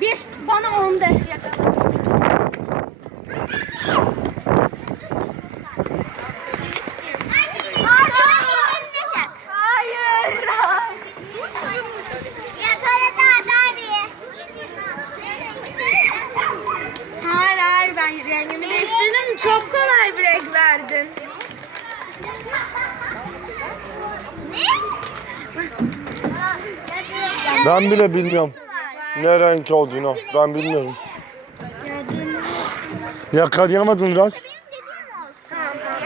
Bir. Bana on de. Değiştirdim. Çok kolay bir renk verdin. Ben bile bilmiyorum ne renk olduğunu. Ben bilmiyorum. Yakalayamadın Ras.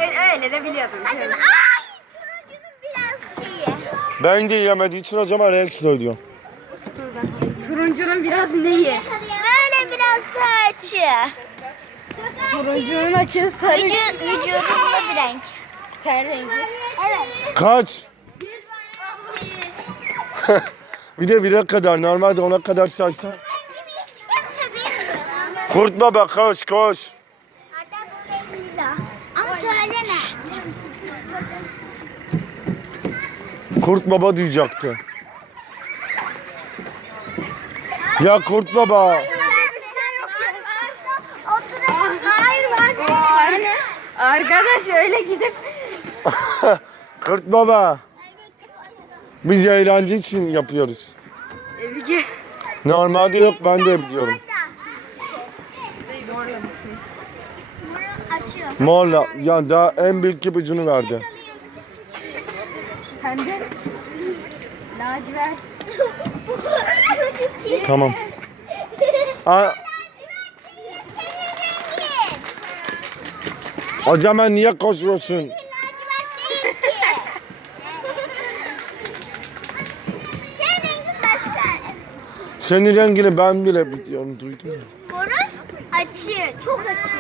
Öyle, öyle de biliyordum. Hadi ay turuncunun biraz şeyi. Ben de yemediği için o zaman renk söylüyor. Turuncunun biraz neyi? Böyle biraz da açı. Turuncunun açığı sarı. Vücut, vücudunda bir renk. Ten rengi. Evet. Kaç? bir de bire kadar. Normalde ona kadar saysan. Kimse bilmiyor. Kurt baba koş koş. Hatta bu renk lila. Ama söyleme. Kurt baba diyecekti. Ya kurt baba. Arkadaş öyle gidip kurt baba. Biz eğlence için yapıyoruz. Evige. Normalde yok ben de biliyorum. Morla. Ya daha en büyük ipucunu verdi. Pembe. Lacivert. Tamam. Aa, o zaman niye koşuyorsun? Senin rengin başka. Senin rengini ben bile biliyorum. Duydun mu? Morun açı. Çok açı.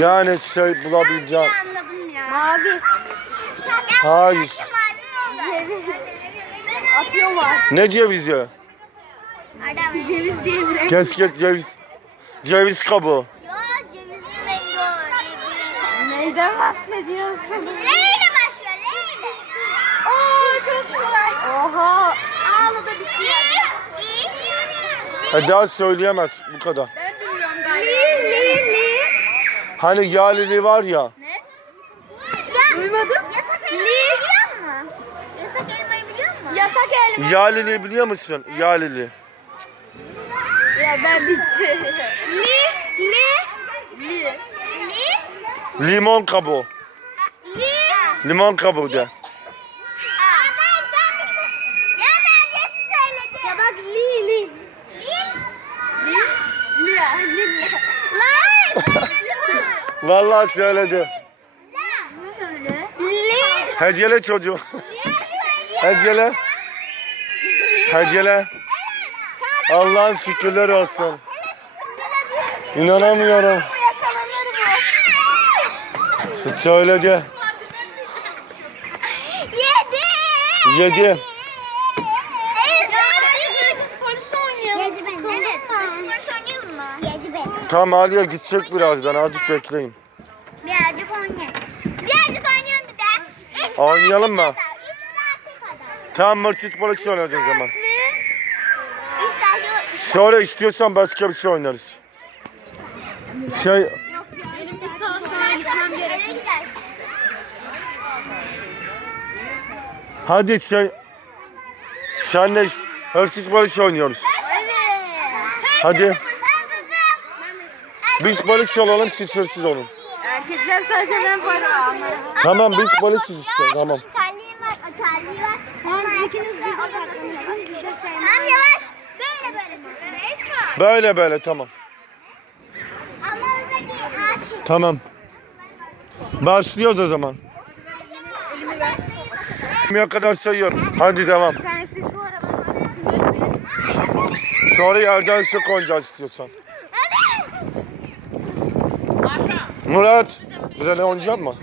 Yani şey bulabileceğim. Anladım ya. Mavi. Hayır. Atıyor var. Ne cevizi? Ceviz diye bir renk. Kesket ceviz. Ceviz kabuğu. Ya cevizin rengi o. Neyden bahsediyorsun? Leyle E daha söyleyemez bu kadar. Ben bilmiyorum galiba. Li li li. Hani yağlili var ya. Ne? Ya, Duymadım. Yasak elmayı biliyor musun? Yasak elmayı biliyor musun? Yasak elma. Yağlili biliyor musun? Yağlili. Ya ben bitti. Li li li. Li. Limon kabuğu. Li. Limon kabuğu de. Aa, hayır sen misin? Ya ben Yesi söyledim. Ya bak li li. Li. Li li ya li li. Lan söyledim. Vallahi söyledi. Hecele çocuğu. Hecele. Hecele. Allah'ın şükürler olsun. İnanamıyorum. Söyledi. Yedi. Yedi. Hırsız polisi oynayalım. Yedi ben. Evet. Hırsız polisi oynayalım mı? Tamam Aliye gidecek birazdan. Azıcık bekleyin. Birazcık oynayalım. Birazcık oynayalım bir de. Üç Oynayalım mı? saate kadar. Üç saate kadar. Tamam mırtık balık oynayacağız o zaman. Üç saat yok. Sonra istiyorsan başka bir şey oynarız. Şey Benim bir saat sonra gitmem gerek. hadi şey senle hırsız barış oynuyoruz. Hadi biz barış olalım siz hırsız olun. Erkekler sadece ben para almaya. Tamam biz barışız işte tamam. Terliğim var, o terliği var. Tamam ikiniz bir takılmışsınız bir şey Tamam yavaş. Böyle böyle. Resmi. Böyle böyle tamam. Ama öyle ağaç. Tamam. Başlıyoruz o zaman. Elime kadar sayıyorum. Hadi devam. Şu arabanın. Sonra yerden sık oynayacağız istiyorsan. Murat, vous allez en job mı?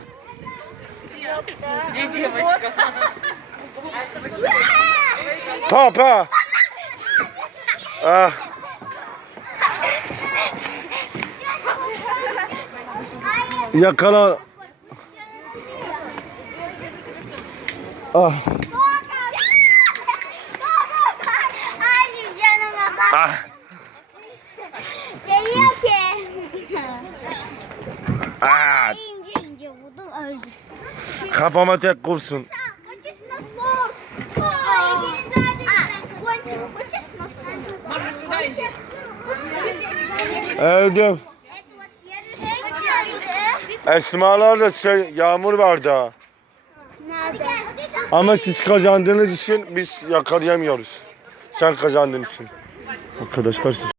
Papa. Ah. Yakala. Ah. Ah. Geliyor ki. Aa, İnce ince vurdum öldüm. kafama tek kursun. Öldüm. Esmalarla şey, yağmur vardı ha. Nerede? Ama siz kazandığınız için biz yakalayamıyoruz. Sen kazandığın için. Arkadaşlar siz